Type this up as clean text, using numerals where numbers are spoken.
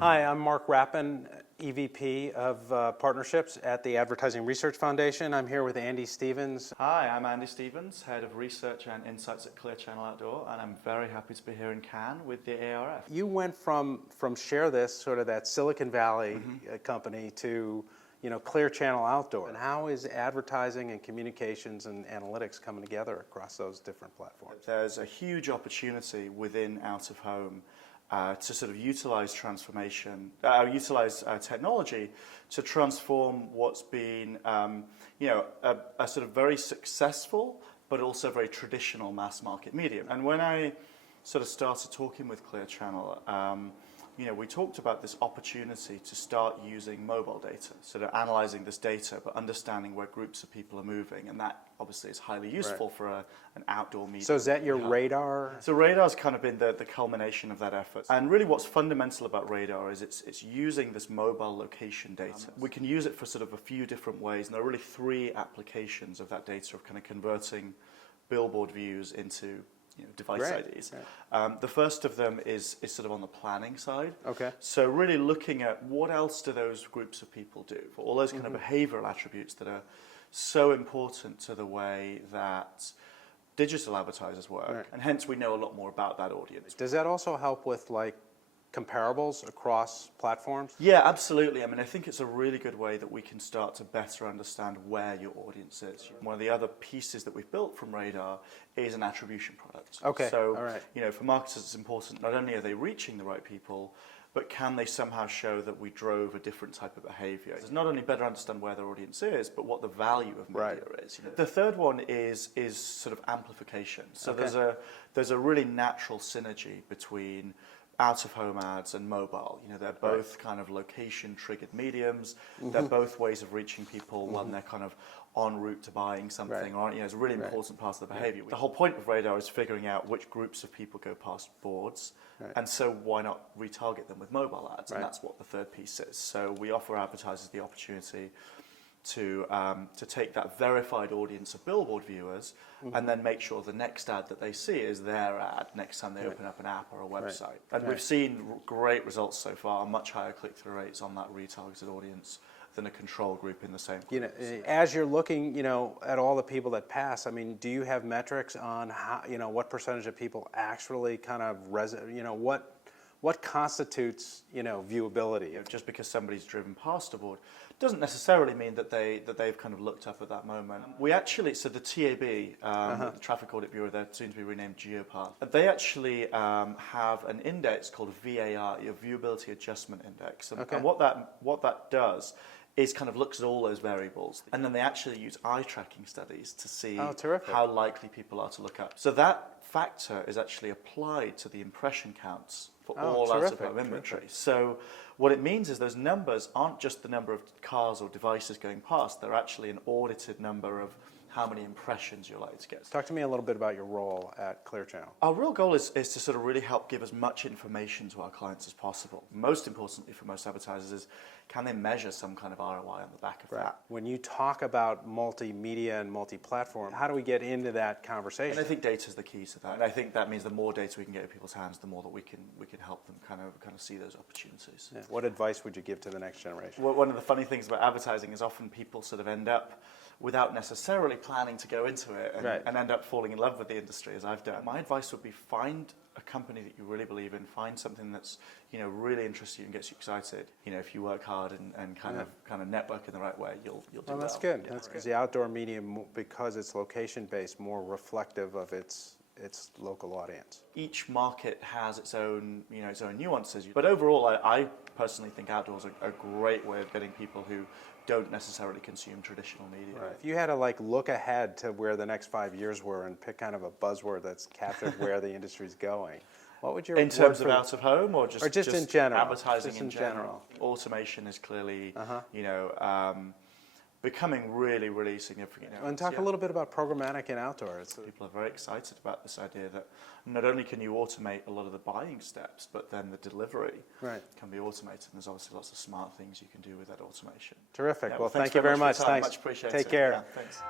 Hi, I'm Mark Rappin, EVP of Partnerships at the Advertising Research Foundation. I'm here with Andy Stevens. Hi, I'm Andy Stevens, Head of Research and Insights at Clear Channel Outdoor, and I'm very happy to be here in Cannes with the ARF. You went from Share This, sort of that Silicon Valley company, to Clear Channel Outdoor. And how is advertising and communications and analytics coming together across those different platforms? There's a huge opportunity within out-of-home to sort of utilize technology to transform what's been, a sort of very successful but also very traditional mass market medium. And when I sort of started talking with Clear Channel, we talked about this opportunity to start using mobile data, sort of analyzing this data, but understanding where groups of people are moving, and that obviously is highly useful for an outdoor medium. So is that your radar? So radar's kind of been the culmination of that effort. And really what's fundamental about radar is it's using this mobile location data. We can use it for sort of a few different ways, and there are really three applications of that data of kind of converting billboard views into device IDs. Right. The first of them is sort of on the planning side. Okay. So really looking at what else do those groups of people do, for all those kind of behavioral attributes that are so important to the way that digital advertisers work, right. And hence we know a lot more about that audience. Does that also help with comparables across platforms? Yeah, absolutely. I mean, I think it's a really good way that we can start to better understand where your audience is. One of the other pieces that we've built from Radar is an attribution product. Okay, so, all right. For marketers it's important, not only are they reaching the right people, but can they somehow show that we drove a different type of behavior? It's not only better understand where their audience is, but what the value of media is. The third one is sort of amplification. So there's a really natural synergy between out-of-home ads and mobile. They're both kind of location-triggered mediums. They're both ways of reaching people when they're kind of en route to buying something. Or it's a really important part of the behavior. The whole point of Radar is figuring out which groups of people go past boards, and so why not retarget them with mobile ads? And that's what the third piece is. So we offer advertisers the opportunity to take that verified audience of billboard viewers and then make sure the next ad that they see is their ad next time they open up an app or a website. And we've seen great results so far, much higher click-through rates on that retargeted audience than a control group in the same group. As you're looking, at all the people that pass, I mean, do you have metrics on how, what percentage of people actually kind of what constitutes, viewability? Just because somebody's driven past a board doesn't necessarily mean that they've kind of looked up at that moment. We actually, so the TAB, the Traffic Audit Bureau, they're soon to be renamed Geopath. They actually have an index called VAR, your Viewability Adjustment Index. And what that does is kind of looks at all those variables. And then they actually use eye tracking studies to see how likely people are to look up. So that factor is actually applied to the impression counts for all out-of-home inventory. So what it means is those numbers aren't just the number of cars or devices going past, they're actually an audited number of how many impressions you're likely to get. Talk to me a little bit about your role at Clear Channel. Our real goal is to sort of really help give as much information to our clients as possible. Most importantly for most advertisers is, can they measure some kind of ROI on the back of that? When you talk about multimedia and multi-platform, how do we get into that conversation? And I think data is the key to that. And I think that means the more data we can get in people's hands, the more that we can help them kind of see those opportunities. Yeah. What advice would you give to the next generation? Well, one of the funny things about advertising is often people sort of end up without necessarily planning to go into it and end up falling in love with the industry, as I've done. My advice would be find a company that you really believe in, find something that's really interests you and gets you excited. If you work hard and kind of network in the right way, you'll do well. That's good. That's good. The outdoor medium, because it's location-based, more reflective of its local audience. Each market has its own nuances. But overall, I personally think outdoors are a great way of getting people who don't necessarily consume traditional media. Right. If you had to look ahead to where the next 5 years were and pick kind of a buzzword that's captured where the indry's going, what would your in terms of out of home or just in general? Advertising in general? Automation is clearly becoming really, really significant. And talk a little bit about programmatic and outdoor. People are very excited about this idea that not only can you automate a lot of the buying steps, but then the delivery can be automated. And there's obviously lots of smart things you can do with that automation. Terrific. Well, thank you very much. Thanks. Much appreciated. Take care. Yeah, thanks.